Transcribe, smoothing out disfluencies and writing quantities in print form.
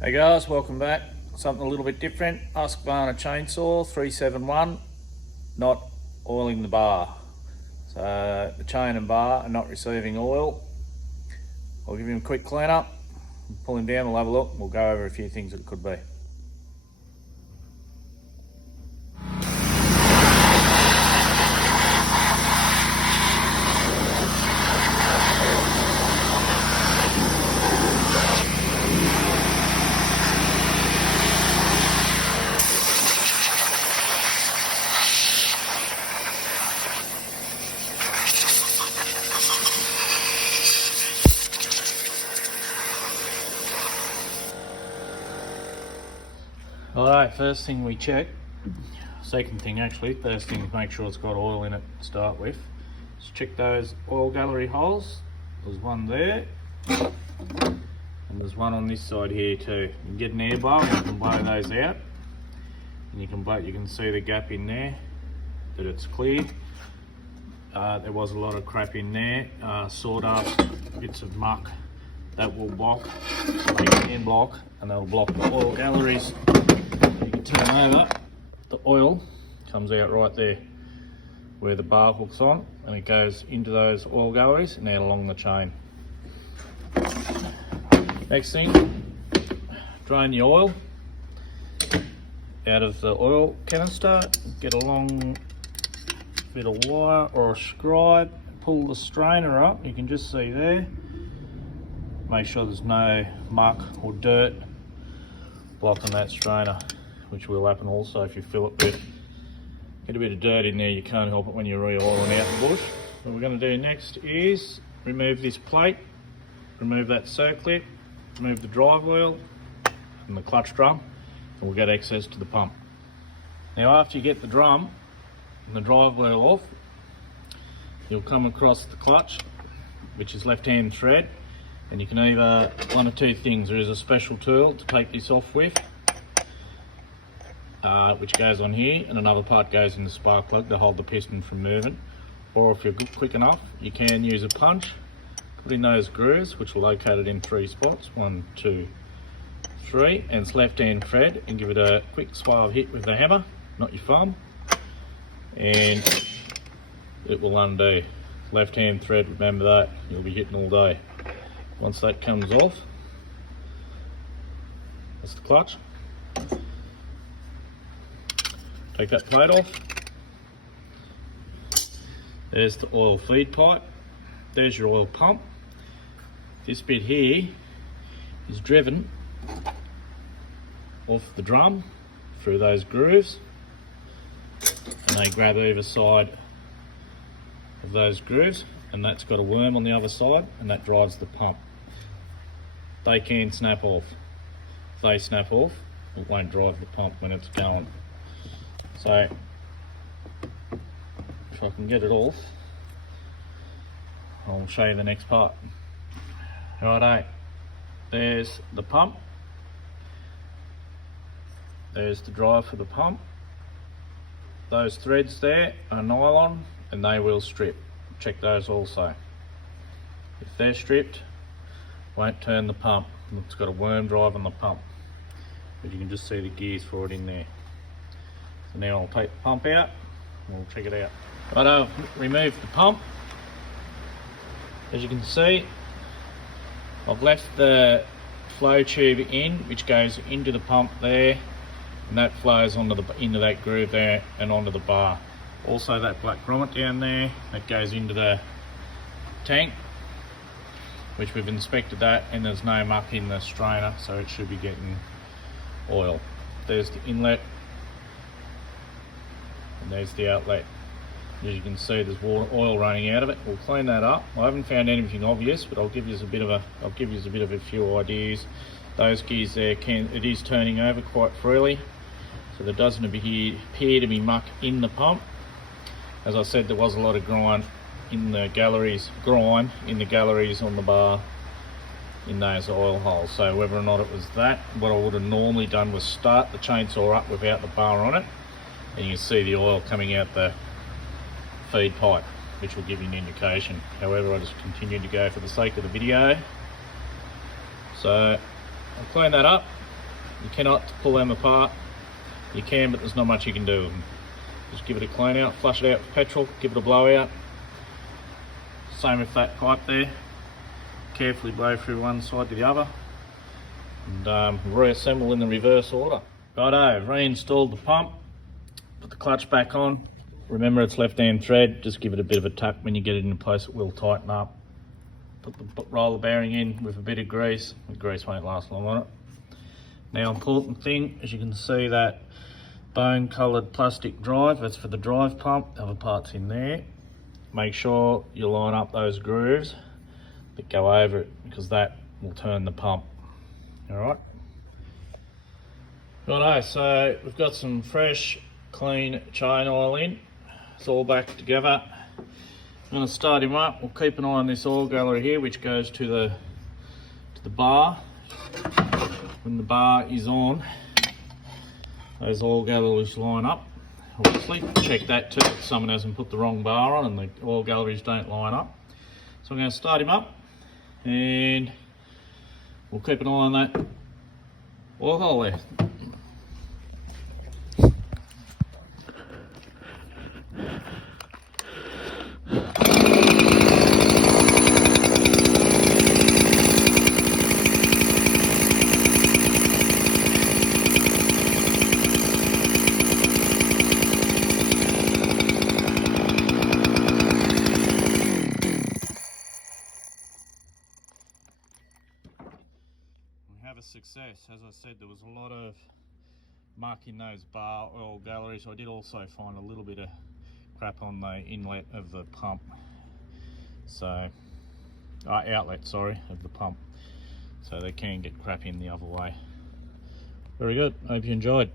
Hey guys, welcome back. Something a little bit different. Husqvarna chainsaw 371, not oiling the bar. So the chain and bar are not receiving oil. I'll give him a quick clean up, pull him down, we'll have a look, we'll go over a few things that it could be. Alright, first thing we check, second thing actually, first thing is make sure it's got oil in it to start with. Just check those oil gallery holes. There's one there, and there's one on this side here too. You can get an air blower and you can blow those out, and you can see the gap in there, that it's clear. There was a lot of crap in there, sawdust, bits of muck that will block, they can block, and they'll block the oil galleries. You can turn over, the oil comes out right there where the bar hooks on, and it goes into those oil galleries and out along the chain. Next thing, drain the oil out of the oil canister, get a long bit of wire or a scribe, pull the strainer up, you can just see there. Make sure there's no muck or dirt blocking that strainer, which will happen also if you fill it with, get a bit of dirt in there, you can't help it when you're re-oiling out the bush. What we're going to do next is remove this plate, remove that circlip, remove the drive oil and the clutch drum, and we'll get access to the pump. Now after you get the drum and the drive oil off, you'll come across the clutch, which is left-hand thread, and you can either, one of two things, there is a special tool to take this off with, which goes on here, and another part goes in the spark plug to hold the piston from moving. Or if you're quick enough, you can use a punch, put in those grooves, which are located in 3 spots, 1, 2, 3, and it's left-hand thread, and give it a quick suave hit with the hammer, not your thumb, and it will undo. Left-hand thread, remember that, you'll be hitting all day. Once that comes off, that's the clutch. Take that plate off. There's the oil feed pipe. There's your oil pump. This bit here is driven off the drum through those grooves, and they grab either side of those grooves, and that's got a worm on the other side, and that drives the pump. They can snap off. If they snap off, it won't drive the pump when it's going. So if I can get it off, I'll show you the next part. Righto, there's the pump, there's the drive for the pump. Those threads there are nylon and they will strip. Check those also. If they're stripped, won't turn the pump. It's got a worm drive on the pump, but you can just see the gears for it in there. So now I'll take the pump out and we'll check it out. Right, I've removed the pump. As you can see, I've left the flow tube in, which goes into the pump there, and that flows into that groove there and onto the bar. Also that black grommet down there, that goes into the tank, which we've inspected that, and there's no muck in the strainer, so it should be getting oil. There's the inlet, and there's the outlet. As you can see, there's oil running out of it. We'll clean that up. I haven't found anything obvious, but I'll give you a bit of a few ideas. Those gears there, it is turning over quite freely, so there doesn't appear to be muck in the pump. As I said, there was a lot of grime in the galleries on the bar in those oil holes. So whether or not it was that, what I would have normally done was start the chainsaw up without the bar on it, and you can see the oil coming out the feed pipe, which will give you an indication. However, I just continued to go for the sake of the video. So I'll clean that up, You cannot pull them apart. You can, but there's not much you can do with them. Just give it a clean out, flush it out with petrol, give it a blowout. Same with that pipe there. Carefully blow through one side to the other, and reassemble in the reverse order. Righto, reinstalled the pump, put the clutch back on. Remember it's left-hand thread, just give it a bit of a tap when you get it in place, it will tighten up. Put the roller bearing in with a bit of grease. The grease won't last long on it. Now, important thing, as you can see, that bone coloured plastic drive, that's for the drive pump, the other part's in there. Make sure you line up those grooves that go over it, because that will turn the pump. Alright. Righto, so we've got some fresh, clean chain oil in. It's all back together. I'm going to start him up. We'll keep an eye on this oil gallery here, which goes to the bar. When the bar is on, those oil galleries line up. Obviously, check that too. Someone hasn't put the wrong bar on and the oil galleries don't line up. So I'm going to start him up, and we'll keep an eye on that oil hole there. A success. As I said, there was a lot of muck in those bar oil galleries. I did also find a little bit of crap on the inlet of the pump, so outlet, sorry, of the pump, so they can get crap in the other way. Very good, hope you enjoyed.